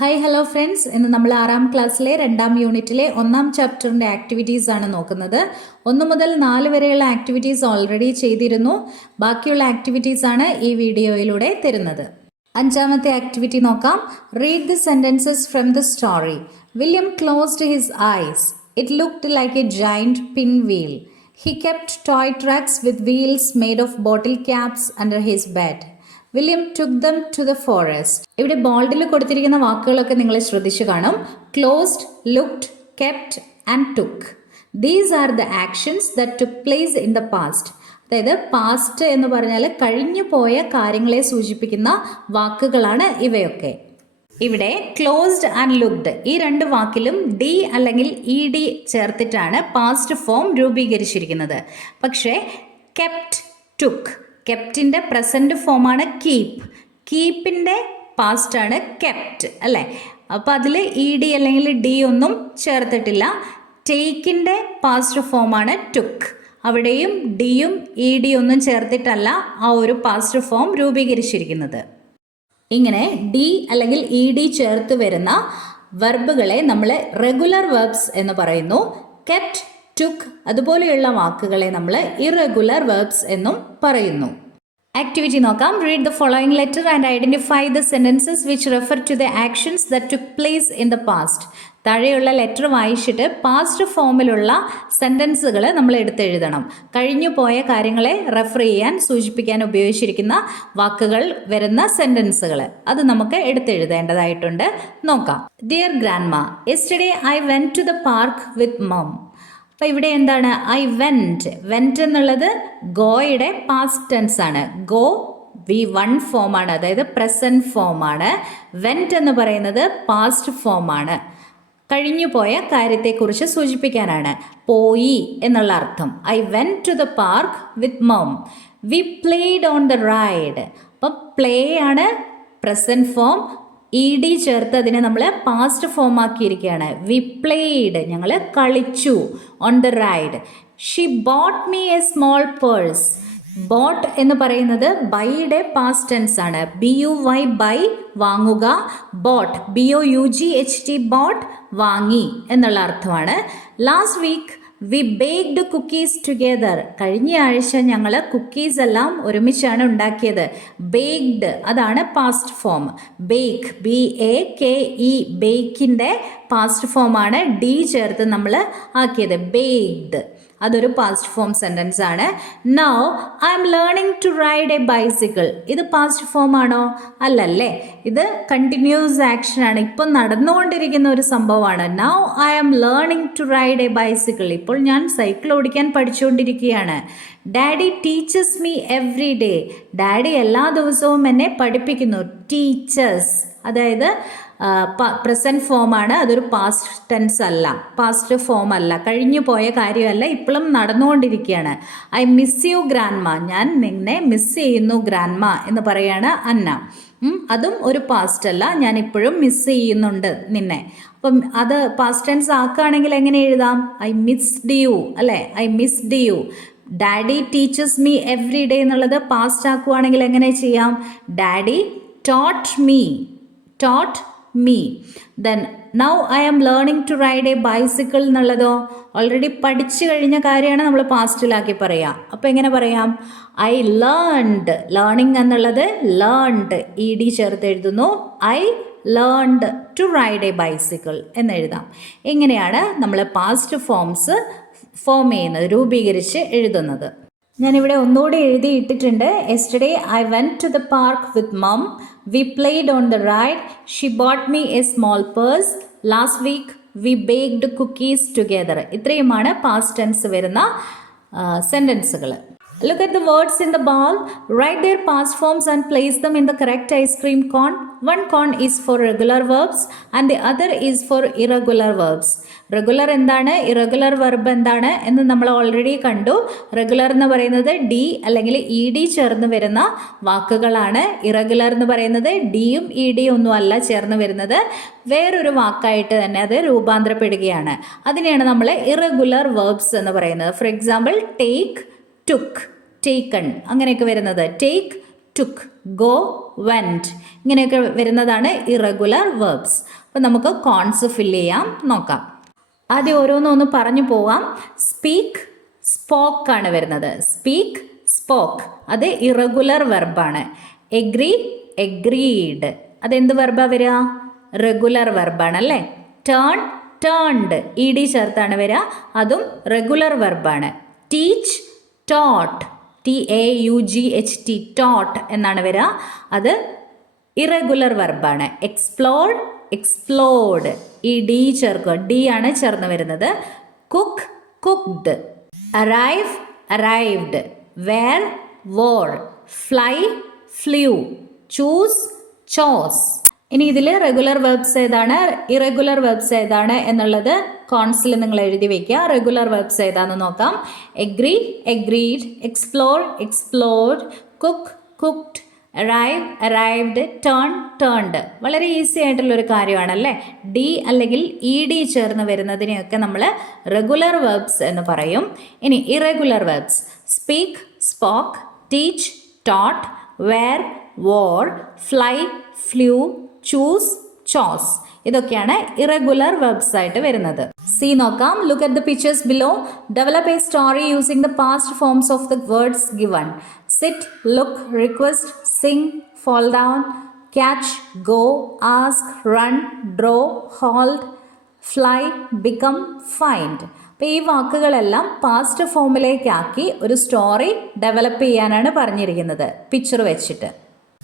Hi hello friends, ഇന്ന് നമ്മൾ 6ാം ക്ലാസ്സിലെ 2ാം യൂണിറ്റിലെ 1ാം ചാപ്റ്ററിൻ്റെ ആക്ടിവിറ്റീസ് ആണ് നോക്കുന്നത്. 1 മുതൽ 4 വരെയുള്ള ആക്ടിവിറ്റീസ് ഓൾറെഡി ചെയ്തിരുന്നു. ബാക്കിയുള്ള ആക്ടിവിറ്റീസ് ആണ് ഈ വീഡിയോയിലൂടെ തരുന്നത്. 5ാമത്തെ ആക്ടിവിറ്റി നോക്കാം. Read the sentences from the story. William closed his eyes. It looked like A giant pin wheel. He kept toy trucks with wheels made of bottle caps under his bed. William took them to the forest. ഇവിടെ ബോൾഡിൽ കൊടുത്തിരിക്കുന്ന വാക്കുകളൊക്കെ നിങ്ങൾ ശ്രദ്ധിച്ചു കാണും. Closed, looked, kept and took. These are the actions that took place in the past. അതായത് past എന്ന് പറഞ്ഞാൽ കഴിഞ്ഞു പോയ കാര്യങ്ങളെ സൂചിപ്പിക്കുന്ന വാക്കുകളാണ് ഇവയൊക്കെ. ഇവിടെ ക്ലോസ്ഡ് ആൻഡ് ലുക്ഡ് ഈ 2 വാക്കിലും ഡി അല്ലെങ്കിൽ ഇ ഡി ചേർത്തിട്ടാണ് പാസ്റ്റ് ഫോം രൂപീകരിച്ചിരിക്കുന്നത്. പക്ഷേ കെപ്റ്റ്, ടുക്ക്, കെപ്റ്റിൻ്റെ പ്രസൻറ്റ് ഫോമാണ് കീപ്പ്, കീപ്പിൻ്റെ പാസ്റ്റാണ് കെപ്റ്റ് അല്ലേ. അപ്പോൾ അതിൽ ഇ ഡി അല്ലെങ്കിൽ ഡി ഒന്നും ചേർത്തിട്ടില്ല. ടേക്കിൻ്റെ പാസ്റ്റ് ഫോമാണ് ടുക്ക്, അവിടെയും ഡിയും ഇ ഡി ഒന്നും ചേർത്തിട്ടല്ല ആ ഒരു പാസ്റ്റ് ഫോം രൂപീകരിച്ചിരിക്കുന്നത്. ഇങ്ങനെ ഡി അല്ലെങ്കിൽ ഇ ഡി ചേർത്ത് വരുന്ന വെർബുകളെ നമ്മൾ റെഗുലർ വെർബ്സ് എന്ന് പറയുന്നു. കെപ്റ്റ്, ടുക്ക് അതുപോലെയുള്ള വാക്കുകളെ നമ്മൾ ഇറഗുലർ വെർബ്സ് എന്നും പറയുന്നു. ആക്ടിവിറ്റി നോക്കാം. Read the following letter and identify the sentences which refer to the actions that took place in the past. താഴെയുള്ള ലെറ്റർ വായിച്ചിട്ട് പാസ്റ്റ് ഫോമിലുള്ള സെൻറ്റൻസുകൾ നമ്മൾ എടുത്തെഴുതണം. കഴിഞ്ഞു പോയ കാര്യങ്ങളെ റെഫർ ചെയ്യാൻ സൂചിപ്പിക്കാൻ ഉപയോഗിച്ചിരിക്കുന്ന വാക്കുകൾ വരുന്ന സെൻറ്റൻസുകൾ അത് നമുക്ക് എടുത്തെഴുതേണ്ടതായിട്ടുണ്ട്. നോക്കാം. Dear grandma, yesterday I went to the park with mum. അപ്പോൾ ഇവിടെ എന്താണ് ഐ വെന്റ് എന്നുള്ളത് ഗോയുടെ പാസ്റ്റ് ടെൻസ് ആണ്. ഗോ V1 ഫോമാണ്, അതായത് പ്രസൻറ്റ് ഫോമാണ്. വെന്റ് എന്ന് പറയുന്നത് പാസ്റ്റ് ഫോമാണ്. കഴിഞ്ഞു പോയ കാര്യത്തെക്കുറിച്ച് സൂചിപ്പിക്കാനാണ്. പോയി എന്നുള്ള അർത്ഥം. I went to the park with mum. We played on the ride. അപ്പം പ്ലേ ആണ് പ്രസൻറ്റ് ഫോം. ഇ ഡി ചേർത്ത് അതിനെ നമ്മൾ പാസ്റ്റ് ഫോം ആക്കിയിരിക്കുകയാണ്. വി പ്ലേഡ്, ഞങ്ങൾ കളിച്ചു. On the ride. She bought me a small purse. Bought എന്ന് പറയുന്നത് ബൈയുടെ പാസ്റ്റ് ടെൻസ് ആണ്. BUY ബൈ, വാങ്ങുക. ബോട്ട് BOUGHT ബോട്ട്, വാങ്ങി എന്നുള്ള അർത്ഥമാണ്. Last week we baked cookies together. കഴിഞ്ഞ ആഴ്ച ഞങ്ങൾ കുക്കീസ് എല്ലാം ഒരുമിച്ചാണ് ഉണ്ടാക്കിയത്. ബേക്ക്ഡ് അതാണ് പാസ്റ്റ് ഫോം. ബേക്ക് BAKE, ബേക്കിൻ്റെ പാസ്റ്റ് ഫോമാണ് ഡി ചേർത്ത് നമ്മൾ ആക്കിയത്. ബേക്ക്ഡ് അതൊരു പാസ്റ്റ് ഫോം സെൻറ്റൻസ് ആണ്. Now I'm learning to ride a bicycle. ഇത് പാസ്റ്റ് ഫോം ആണോ? അല്ലല്ലേ, ഇത് കണ്ടിന്യൂസ് ആക്ഷൻ ആണ്. ഇപ്പം നടന്നുകൊണ്ടിരിക്കുന്ന ഒരു സംഭവമാണ്. Now I'm learning to ride a bicycle. ഇപ്പോൾ ഞാൻ സൈക്കിൾ ഓടിക്കാൻ പഠിച്ചുകൊണ്ടിരിക്കുകയാണ്. Daddy teaches me every day. Daddy എല്ലാ ദിവസവും എന്നെ പഠിപ്പിക്കുന്നു. ടീച്ചേഴ്സ് അതായത് പ്രസൻറ്റ് ഫോമാണ്. അതൊരു പാസ്റ്റ് ടെൻസ് അല്ല, പാസ്റ്റ് ഫോം അല്ല, കഴിഞ്ഞു പോയ കാര്യമല്ല, ഇപ്പോഴും നടന്നുകൊണ്ടിരിക്കുകയാണ്. I miss you grandma. ഞാൻ നിന്നെ മിസ് ചെയ്യുന്നു ഗ്രാൻഡ്മ എന്ന് പറയാണ് അന്ന. അതും ഒരു പാസ്റ്റ് അല്ല, ഞാൻ ഇപ്പോഴും മിസ് ചെയ്യുന്നുണ്ട് നിന്നെ. അപ്പം അത് പാസ്റ്റ് ടെൻസ് ആക്കുകയാണെങ്കിൽ എങ്ങനെ എഴുതാം? ഐ മിസ്ഡ് യു അല്ലേ, I missed you. Daddy teaches me every day എന്നുള്ളത് പാസ്റ്റ് ആക്കുകയാണെങ്കിൽ എങ്ങനെ ചെയ്യാം? Daddy taught me, taught me. Then now I am learning to ride a bicycle എന്നുള്ളതോ ഓൾറെഡി പഠിച്ചു കഴിഞ്ഞ കാര്യമാണ് നമ്മൾ പാസ്റ്റിലാക്കി പറയാം. അപ്പോൾ എങ്ങനെ പറയാം? I learned. ലേണിംഗ് എന്നുള്ളത് ലേൺഡ് ഇ ഡി ചേർത്ത് എഴുതുന്നു. I learned to ride a bicycle എന്നെഴുതാം. ഇങ്ങനെയാണ് നമ്മൾ പാസ്റ്റ് ഫോംസ് ഫോം ചെയ്യുന്നത്, രൂപീകരിച്ച് എഴുതുന്നത്. ഞാനിവിടെ ഒന്നുകൂടി എഴുതിയിട്ടിട്ടുണ്ട്. Yesterday I went to the park with mum. We played on the ride. She bought me a small purse. Last week we baked cookies together. ഇത്രയുമാണ് പാസ്റ്റ് ടെൻസ് വരുന്ന സെൻറ്റൻസുകൾ. Look at the words in the ball. Write their past forms and place them in the correct ice cream cone. One cone is for regular verbs and the other is for irregular verbs. Regular എന്താണ്, irregular verb എന്താണ് എന്ന് നമ്മൾ already കണ്ടു. Regular എന്ന് പറയുന്നത് D അല്ലെങ്കിൽ E D ചേർന്ന് വരുന്ന വാക്കുകളാണ്. ഇറഗുലർ എന്ന് പറയുന്നത് ഡിയും ഇ ഡിയും ഒന്നും അല്ല ചേർന്ന് വരുന്നത്, വേറൊരു വാക്കായിട്ട് തന്നെ അത് രൂപാന്തരപ്പെടുകയാണ്. അതിനെയാണ് നമ്മൾ ഇറഗുലർ വെർബ്സ് എന്ന് പറയുന്നത്. For example take, took, taken അങ്ങനെയൊക്കെ വരുന്നത്. Take, took, go, went. ഇങ്ങനെയൊക്കെ വരുന്നതാണ് ഇറഗുലർ വെർബ്സ്. അപ്പോൾ നമുക്ക് കോൺസ് ഫില്ല് ചെയ്യാം, നോക്കാം. ആദ്യം ഓരോന്നൊന്ന് പറഞ്ഞു പോവാം. സ്പീക്ക്, സ്പോക്ക് ആണ് വരുന്നത്. സ്പീക്ക്, സ്പോക്ക് അത് ഇറഗുലർ വെർബാണ്. എഗ്രി, എഗ്രീഡ് അതെന്ത് വെർബാ വരിക? റെഗുലർ വെർബാണ് അല്ലേ. ടേൺ, ടേൺഡ് ഇ ഡി ചേർത്താണ് വരിക, അതും റെഗുലർ വെർബാണ്. ടീച്ച്, ടോട്ട് TAUGHT ടോട്ട് എന്നാണ് വരിക, അത് ഇറഗുലർ വെർബാണ്. എക്സ്പ്ലോർ, എക്സ്പ്ലോർഡ് ഈ ഡി ചേർക്കുക, ഡി ആണ് ചേർന്ന് വരുന്നത്. Cook, cooked. Arrive, arrived. Wear, wore. Fly, flew. Choose, chose. ഇനി ഇതിൽ റെഗുലർ വെർബ്സ് ഏതാണ്, ഇറഗുലർ വെർബ്സ് ഏതാണ് എന്നുള്ളത് കോൺസിൽ നിങ്ങൾ എഴുതി വെക്കുക. റെഗുലർ വെർബ്സ് ഏതാണെന്ന് നോക്കാം. Agree, agreed. Explore, explored. Cook, cooked. Arrive, arrived. Turn, turned. വളരെ ഈസി ആയിട്ടുള്ളൊരു കാര്യമാണല്ലേ. ഡി അല്ലെങ്കിൽ ഇ ഡി ചേർന്ന് വരുന്നതിനെയൊക്കെ നമ്മൾ റെഗുലർ വെർബ്സ് എന്ന് പറയും. ഇനി irregular verbs: speak, spoke. Teach, taught. Wear, wore. Fly, flew. Choose, chose. ഇതൊക്കെയാണ് ഇറഗുലർ വെർബ്സ് ആയിട്ട് വരുന്നത്. സി നോക്കാം. Look at the pictures below. Develop a story using the past forms of the words given. Sit, look, request, sing, fall down, catch, go, ask, run, draw, hold, fly, become, find. അപ്പോൾ ഈ വാക്കുകളെല്ലാം past ഫോമിലേക്കാക്കി ഒരു story develop ചെയ്യാനാണ് പറഞ്ഞിരിക്കുന്നത് picture വെച്ചിട്ട്.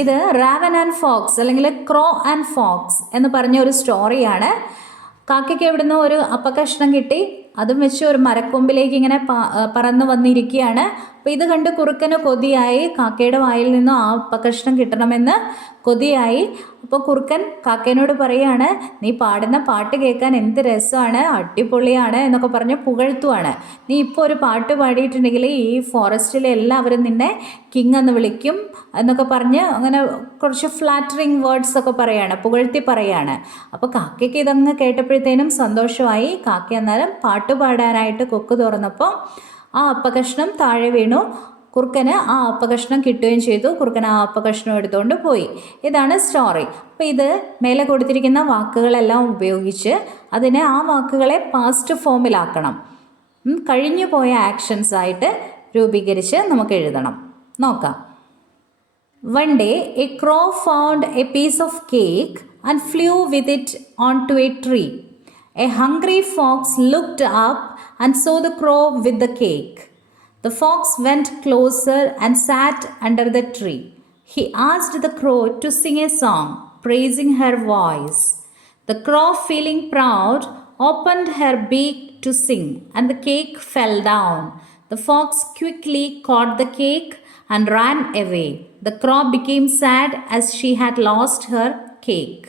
ഇത് Raven and Fox അല്ലെങ്കിൽ ക്രോ and Fox എന്ന് പറഞ്ഞ ഒരു സ്റ്റോറിയാണ്. കാക്കയ്ക്ക് എവിടുന്ന് ഒരു അപ്പക്കഷ്ണം കിട്ടി, അതും വെച്ച് ഒരു മരക്കൊമ്പിലേക്ക് ഇങ്ങനെ പറന്ന് വന്നിരിക്കുകയാണ്. അപ്പോൾ ഇത് കണ്ട് കുറുക്കന് കൊതിയായി, കാക്കയുടെ വായിൽ നിന്നും ആ അപ്പക്കഷ്ണം കിട്ടണമെന്ന് കൊതിയായി. അപ്പോൾ കുറുക്കൻ കാക്കേനോട് പറയാണ്, നീ പാടുന്ന പാട്ട് കേൾക്കാൻ എന്ത് രസമാണ്, അടിപൊളിയാണ് എന്നൊക്കെ പറഞ്ഞ് പുകഴ്ത്തുവാണ്. നീ ഇപ്പോൾ ഒരു പാട്ട് പാടിയിട്ടുണ്ടെങ്കിൽ ഈ ഫോറസ്റ്റിലെ എല്ലാവരും നിന്നെ കിങ് എന്ന് വിളിക്കും എന്നൊക്കെ പറഞ്ഞ് അങ്ങനെ കുറച്ച് ഫ്ലാറ്ററിങ് വേർഡ്സ് ഒക്കെ പറയാണ്, പുകഴ്ത്തി പറയാണ്. അപ്പോൾ കാക്കയ്ക്ക് ഇതങ്ങ് കേട്ടപ്പോഴത്തേനും സന്തോഷമായി. കാക്ക അന്നേരം പാട്ട് പാടാനായിട്ട് കൊക്ക് തുറന്നപ്പോൾ ആ അപ്പകഷ്ണം താഴെ വീണു. കുറുക്കന് ആ അപ്പകഷ്ണം കിട്ടുകയും ചെയ്തു. കുറുക്കൻ ആ അപ്പകഷ്ണം എടുത്തുകൊണ്ട് പോയി. ഇതാണ് സ്റ്റോറി. അപ്പോൾ ഇത് മേലെ കൊടുത്തിരിക്കുന്ന വാക്കുകളെല്ലാം ഉപയോഗിച്ച് അതിനെ ആ വാക്കുകളെ പാസ്റ്റ് ഫോമിലാക്കണം. കഴിഞ്ഞു പോയ ആക്ഷൻസ് ആയിട്ട് രൂപീകരിച്ച് നമുക്ക് എഴുതണം. നോക്കാം. One day a crow found a piece of cake and flew with it onto a tree. A hungry fox looked up and saw the crow with the cake. The fox went closer and sat under the tree. He asked the crow to sing a song, praising her voice. The crow, feeling proud, opened her beak to sing, and the cake fell down. The fox quickly caught the cake and ran away. The crow became sad as she had lost her cake.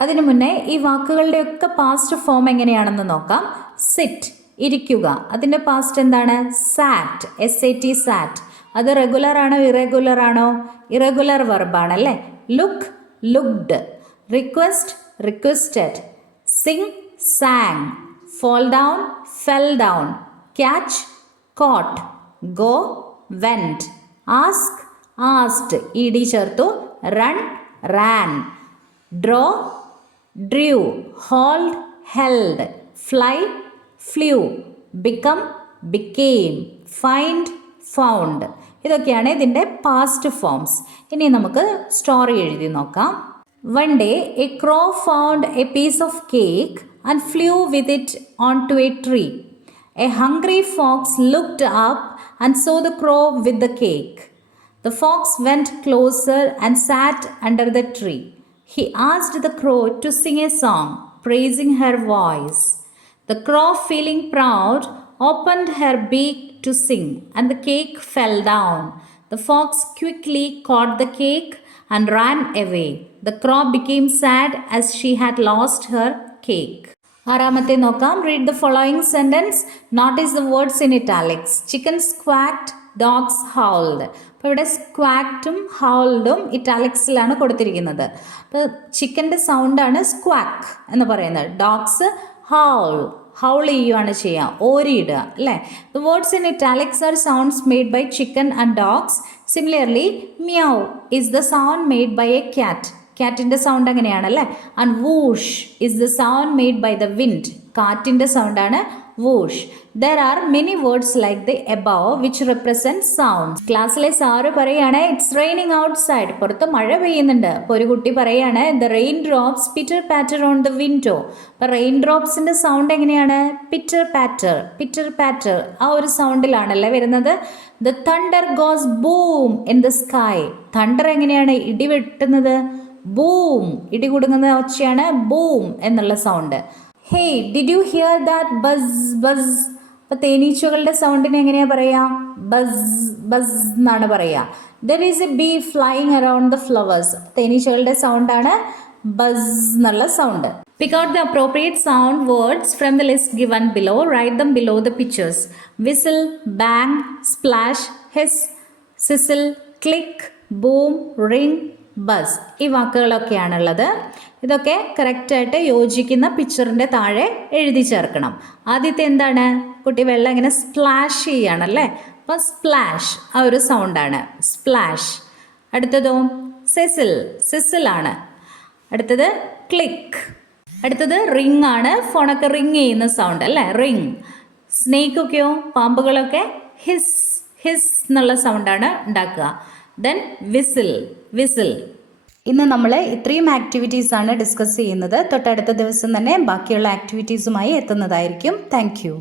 അതിനു മുന്നേ ഈ വാക്കുകളുടെയൊക്കെ past form എങ്ങനെയാണെന്ന് നോക്കാം. Sit, ഇരിക്കുക. അതിൻ്റെ past എന്താണ്? സാറ്റ്, SAT, സാറ്റ്. അത് regular ആണോ ഇറഗുലർ ആണോ? ഇറഗുലർ വെർബാണ് അല്ലേ. Look, looked. Request, requested. Sing, sang. fall down, fell down. catch, caught. go, went. ask, asked. ED ചേർത്തു. run, ran. draw, drew. hold, held. fly, flew. become, became. find, found. ഇതൊക്കെയാണ് ഇതിൻ്റെ past forms. ഇനി നമുക്ക് story എഴുതി നോക്കാം. One day a crow found a piece of cake and flew with it onto a tree. A hungry fox looked up and saw the crow with the cake. The fox went closer and sat under the tree. He asked the crow to sing a song, praising her voice. The crow, feeling proud, opened her beak to sing, and the cake fell down. The fox quickly caught the cake and ran away. The crow became sad as she had lost her cake. ആറാമത്തെ നോക്കാം. Read the following sentence. Notice the words in italics. Chickens quacked, dogs howled. അപ്പോൾ ഇവിടെ സ്ക്വാക്റ്റും ഹൗൾഡും ഇറ്റാലിക്സിലാണ് കൊടുത്തിരിക്കുന്നത്. അപ്പോൾ ചിക്കൻ്റെ സൗണ്ടാണ് സ്ക്വാക്ക് എന്ന് പറയുന്നത്. ഡോഗ്സ് ഹൗൾ, ഹൗൾ ചെയ്യുകയാണ് ചെയ്യുക, ഓരിയിടുക അല്ലേ. The words in italics are sounds made by chicken and dogs. Similarly meow is the sound made by a cat. ക്യാറ്റിൻ്റെ സൗണ്ട് അങ്ങനെയാണല്ലേ. And whoosh is the sound made by the wind. കാറ്റിൻ്റെ സൗണ്ടാണ് whoosh. There are many words like the above which represent sounds. ക്ലാസ്സിലെ sir പറയുകയാണ് it's raining outside. പുറത്ത് മഴ പെയ്യുന്നുണ്ട്. അപ്പോൾ ഒരു കുട്ടി പറയുകയാണ് the raindrops pitter patter on the window. അപ്പോൾ റെയിൻ ഡ്രോപ്സിൻ്റെ സൗണ്ട് എങ്ങനെയാണ്? പിറ്റർ പാറ്റർ, പിറ്റർ പാറ്റർ, ആ ഒരു സൗണ്ടിലാണല്ലേ വരുന്നത്. The thunder goes boom in the sky. Thunder എങ്ങനെയാണ് ഇടി വെട്ടുന്നത്? ബൂം, ഇടി കുടുങ്ങുന്ന ഒച്ചയാണ് ബൂം എന്നുള്ള sound. Hey did you hear that buzz buzz. അപ്പോൾ തേനീച്ചകളുടെ സൗണ്ടിന് എങ്ങനെയാണ് പറയുക? ബസ് ബസ് എന്നാണ് പറയുക. There is a bee flying around the flowers. തേനീച്ചകളുടെ സൗണ്ടാണ് ബസ് എന്നുള്ള sound. Pick out the appropriate sound words from the list given below. Write them below the pictures. Whistle, bang, splash, hiss, sizzle, click, boom, ring, bus. ഈ വാക്കുകളൊക്കെയാണുള്ളത്. ഇതൊക്കെ കറക്റ്റായിട്ട് യോജിക്കുന്ന പിക്ചറിൻ്റെ താഴെ എഴുതി ചേർക്കണം. ആദ്യത്തെ എന്താണ്? കുട്ടി വെള്ളം ഇങ്ങനെ സ്പ്ലാഷ് ചെയ്യുകയാണല്ലേ. അപ്പോൾ സ്പ്ലാഷ് ആ ഒരു സൗണ്ടാണ് സ്പ്ലാഷ്. അടുത്തതോ സിസിൽ, സിസിലാണ്. അടുത്തത് ക്ലിക്ക്. അടുത്തത് റിങ് ആണ്. ഫോണൊക്കെ റിങ് ചെയ്യുന്ന സൗണ്ട് അല്ലേ, റിങ്. സ്നേക്കൊക്കെയോ, പാമ്പുകളൊക്കെ ഹിസ്, ഹിസ് എന്നുള്ള സൗണ്ടാണ് ഉണ്ടാക്കുക. Then whistle, whistle. ഇന്ന് നമ്മൾ ഇത്രയും ആക്ടിവിറ്റീസാണ് ഡിസ്കസ് ചെയ്യുന്നത്. തൊട്ടടുത്ത ദിവസം തന്നെ ബാക്കിയുള്ള ആക്ടിവിറ്റീസുമായി എത്തുന്നതായിരിക്കും. Thank you.